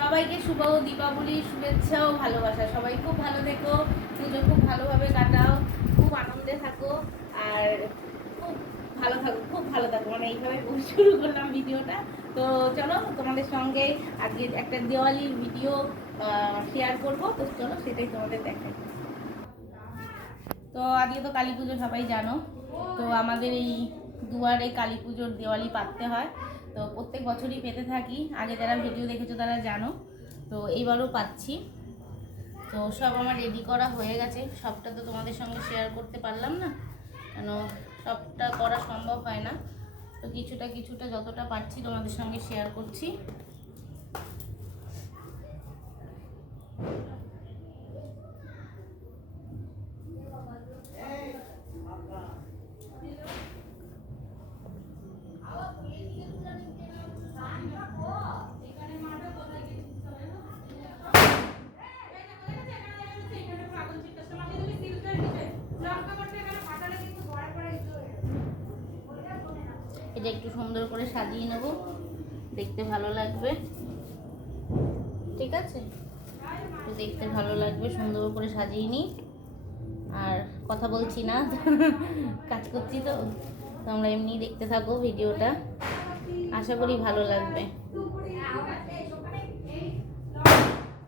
সবাইকে শুভ দীপাবলির শুভেচ্ছা ও ভালোবাসা। সবাই খুব ভালো থেকো, পুজো খুব ভালোভাবে কাটাও, খুব আনন্দে থাকো আর খুব ভালো থাকো, খুব ভালো থাকো। মানে এইভাবে শুরু করলাম ভিডিওটা। তো চলো তোমাদের সঙ্গে আজকে একটা দিওয়ালির ভিডিও শেয়ার করবো। তো চলো সেটাই তোমাদের দেখাই। তো আজকে তো কালী পুজো সবাই জানো। তো আমাদের এই দুয়ারে কালী পুজোর দেওয়ালি পাততে হয়। তো প্রত্যেক বছরই পেতে থাকি, আগে যারা ভিডিও দেখেছো তারা জানো। তো এইবারও পাচ্ছি। তো সব আমার রেডি করা হয়ে গেছে। সবটা তো তোমাদের সঙ্গে শেয়ার করতে পারলাম না, কেন সবটা করা সম্ভব হয় না। তো কিছুটা কিছুটা যতটা পারছি তোমাদের সঙ্গে শেয়ার করছি। এটা একটু সুন্দর করে সাজিয়ে নেব, দেখতে ভালো লাগবে। ঠিক আছে, দেখতে ভালো লাগবে, সুন্দর করে সাজিয়ে নিই। আর কথা বলছি না, কাজ করছি। তো তোমরা এমনি দেখতে থাকো ভিডিওটা, আশা করি ভালো লাগবে।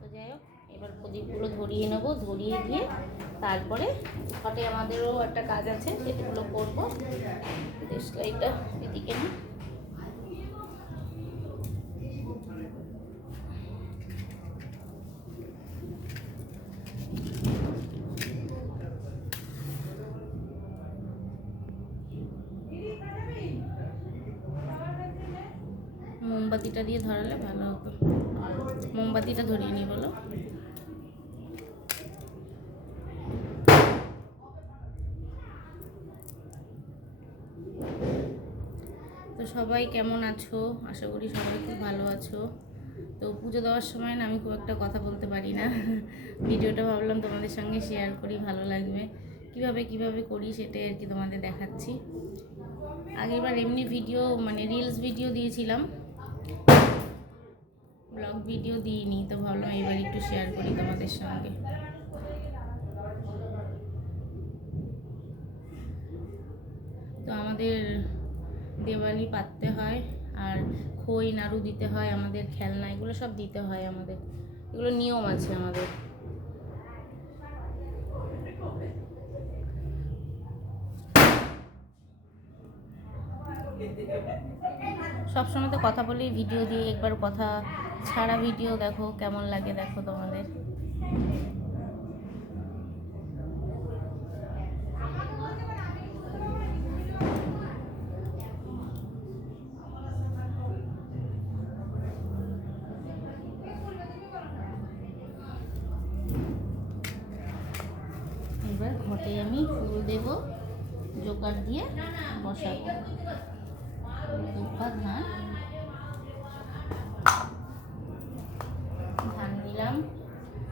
তো যাই হোক, এবার প্রদীপগুলো ধরিয়ে নেবো, ধরিয়ে দিয়ে তারপরে ঘটে আমাদেরও একটা কাজ আছে, সেগুলো করবো। দেশলাইটা এদিকে না, মোমবাতিটা দিয়ে ধরালে ভালো হতো। মোমবাতিটা ধরিয়ে নিই বলো। তো সবাই কেমন আছো? আশা করি সবাই খুব ভালো আছো। তো পুজো দেওয়ার সময় না আমি খুব একটা কথা বলতে পারি না। ভিডিওটা ভাবলাম তোমাদের সঙ্গে শেয়ার করি, ভালো লাগবে। কিভাবে করি সেটাই আর কি তোমাদের দেখাচ্ছি। আগেরবার এমনি ভিডিও মানে রিলস ভিডিও দিয়েছিলাম, ব্লগ ভিডিও দিইনি। তো ভাবলাম এবার একটু শেয়ার করি তোমাদের সঙ্গে। তো আমাদের দেওয়ালি পাততে হয়, আর খই নাড়ু দিতে হয়, আমাদের খেলনা এগুলো সব দিতে হয়। আমাদের এগুলো নিয়ম আছে আমাদের। সবসময় তো কথা বলেই ভিডিও দিয়ে, একবার কথা ছাড়া ভিডিও দেখো কেমন লাগে, দেখো তোমাদের। এবার ঘটে আমি ফুল দেব, জোগাড় দিয়ে বসাবো। ধান নিলাম,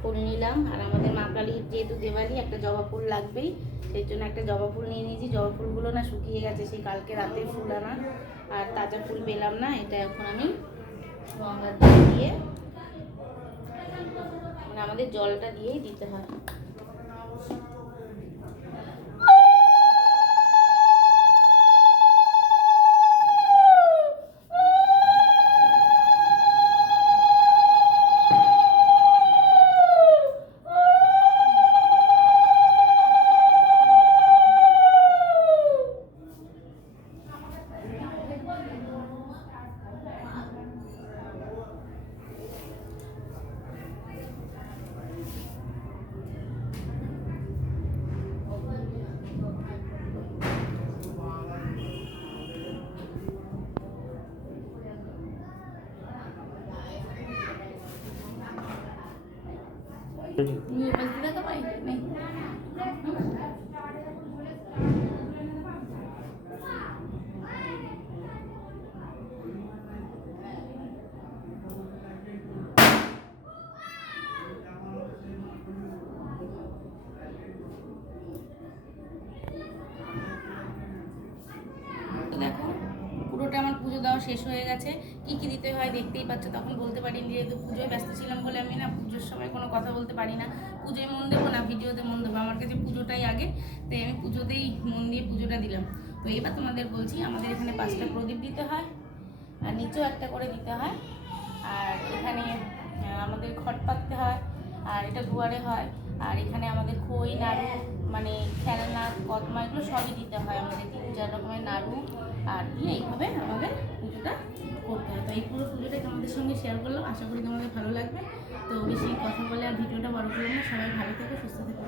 ফুল নিলাম। আর আমাদের মা কালীর যেহেতু দেওয়ালি, একটা জবা ফুল লাগবেই, সেই জন্য একটা জবা ফুল নিয়ে নিয়েছি। জবা ফুলগুলো না শুকিয়ে গেছে, সেই কালকে রাতে ফুল আনা, আর তাজা ফুল পেলাম না। এটা এখন আমি গঙ্গা দিয়ে মানে আমাদের জলটা দিয়েই দিতে হয়। দেখো পুরোটা আমার পুজো দেওয়া শেষ হয়ে গেছে, কী কী দিতে হয় দেখতেই পাচ্ছ। তখন বলতে পারিনি, যেহেতু পুজোয় ব্যস্ত ছিলাম বলে আমি না পুজোর সময় কোনো কথা বলতে পারি না। পুজোয় মন দেবো না ভিডিওতে মন দেবো, আমার কাছে পুজোটাই আগে, তাই আমি পুজোতেই মন দিয়ে পুজোটা দিলাম। তো এবার তোমাদের বলছি, আমাদের এখানে 5টা প্রদীপ দিতে হয়, আর নিচেও একটা করে দিতে হয়, আর এখানে আমাদের ঘট পাততে হয়, আর এটা দুয়ারে হয়, আর এখানে আমাদের খই নাড়ু মানে খেলনা কদমা এগুলো সবই দিতে হয়, আমাদের 3-4 রকমের নাড়ু আর দিয়ে এইভাবে আমাদের পুজোটা করতে হয়। তো এই পুরো পুজোটা তোমাদের সঙ্গে শেয়ার করলাম, আশা করি তোমাদের ভালো লাগবে। তো বেশি কথা বলে আর ভিডিওটা বড় করলাম না, সবাই ভালো থেকো, সুস্থ থেকো।